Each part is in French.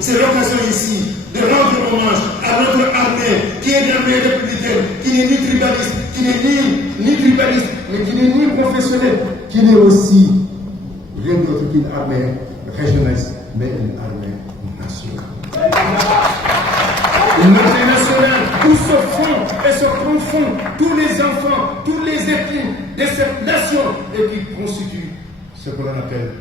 C'est l'occasion ici de rendre hommage à notre armée qui est une armée républicaine, qui n'est ni tribaliste, qui n'est ni tribaliste, mais qui n'est ni professionnelle, qui n'est aussi rien d'autre qu'une armée régionaliste, mais une armée nationale. Une armée nationale où se font et se confondent tous les enfants, tous les ethnies de cette nation et qui constituent ce que l'on appelle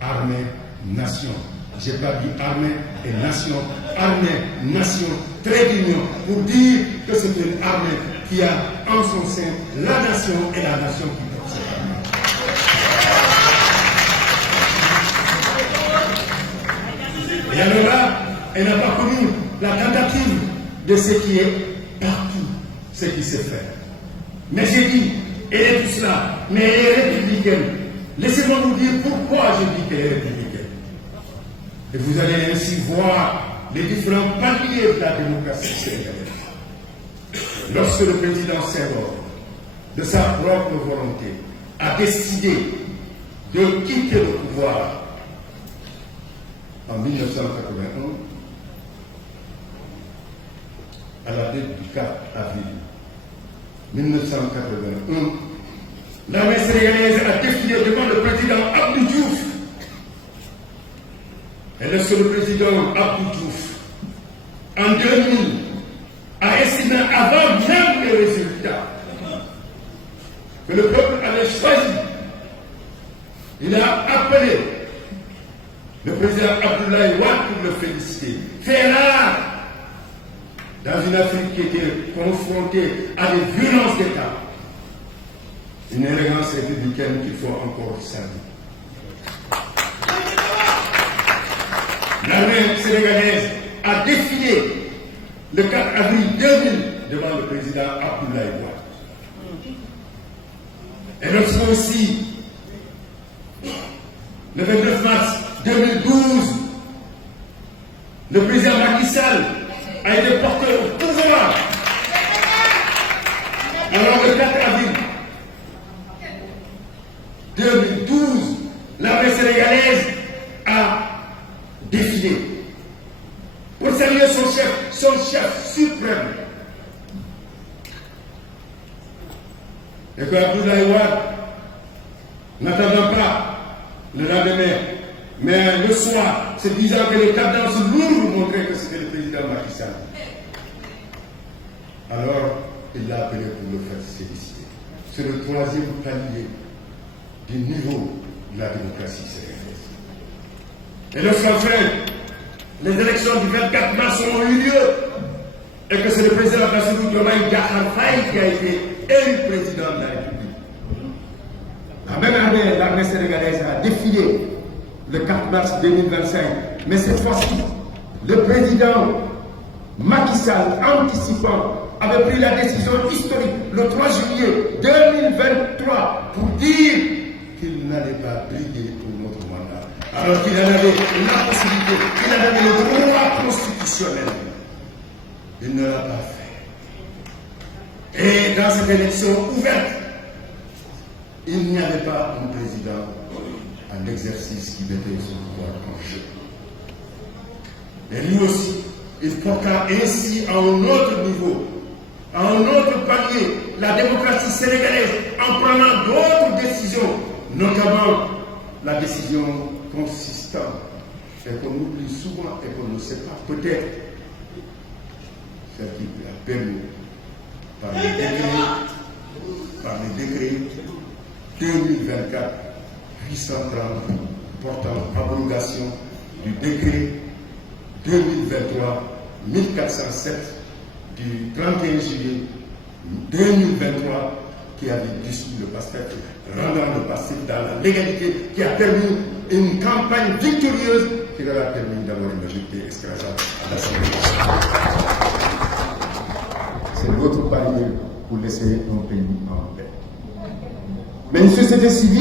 armée-nation. Je n'ai pas dit armée et nation, armée-nation, trait d'union, pour dire que c'est une armée qui a en son sein la nation et la nation qui porte cette armée. Et alors là, elle n'a pas connu la tentative de ce qui est partout, ce qui se fait. Mais j'ai dit, elle est tout cela, mais elle est républicaine. Laissez-moi vous dire pourquoi je dis qu'elle est républicaine. Et vous allez ainsi voir les différents paliers de la démocratie sénégalaise. Lorsque le président Senghor, de sa propre volonté, a décidé de quitter le pouvoir en 1981, à la date du 4 avril 1981, l'armée sénégalaise a défilé devant le président Abdou Diouf. Et lorsque le président Abdou Diouf, en 2000, a estimé avant même les résultats que le peuple avait choisi, il a appelé le président Abdoulaye Wade pour le féliciter. Fait rare dans une Afrique qui était confrontée à des violences d'État. Une élégance républicaine qu'il faut encore saluer. L'armée sénégalaise a défilé le 4 avril 2000 devant le président Abdoulaye Wade. Et lorsque aussi, le 29 mars 2012, le président Macky Sall a été porté au pouvoir. Alors le 4 avril 2012, l'armée sénégalaise a défilé pour saluer son chef suprême. Et que Abdoulaye Wade, n'attendant pas le lendemain, mais le soir, se disant que les cadences lourdes montraient que c'était le président Macky Sall. Alors, il l'a appelé pour le faire féliciter. C'est le troisième palier du niveau de la démocratie sénégalaise. Et lorsqu'enfin, les élections du 24 mars ont eu lieu, et que c'est le président Bassirou Diomaye Diakhar Faye qui a été élu président de la République. La même année, l'armée sénégalaise a défilé le 4 mars 2025. Mais cette fois-ci, le président Macky Sall, anticipant, avait pris la décision historique le 3 juillet 2023 pour dire qu'il n'allait pas briguer pour notre mandat. Alors qu'il en avait la possibilité, qu'il en avait le droit constitutionnel. Il ne l'a pas fait. Et dans cette élection ouverte, il n'y avait pas un président en exercice qui mettait son pouvoir en jeu. Et lui aussi, il porta ainsi à un autre niveau, à un autre palier, la démocratie sénégalaise en prenant d'autres décisions, notamment la décision consistante, et qu'on oublie souvent et qu'on ne sait pas peut-être, celle qui a permis par les décrets 2024 830 portant abrogation du décret 2023 1407 du 31 juillet 2023 qui avait dissous le PASTEF, rendant le PASTEF dans la légalité, qui a permis une campagne victorieuse qui leur a permis d'avoir une majorité écrasante à l'Assemblée nationale. C'est l'autre palier pour laisser un pays en paix. Mais une société civile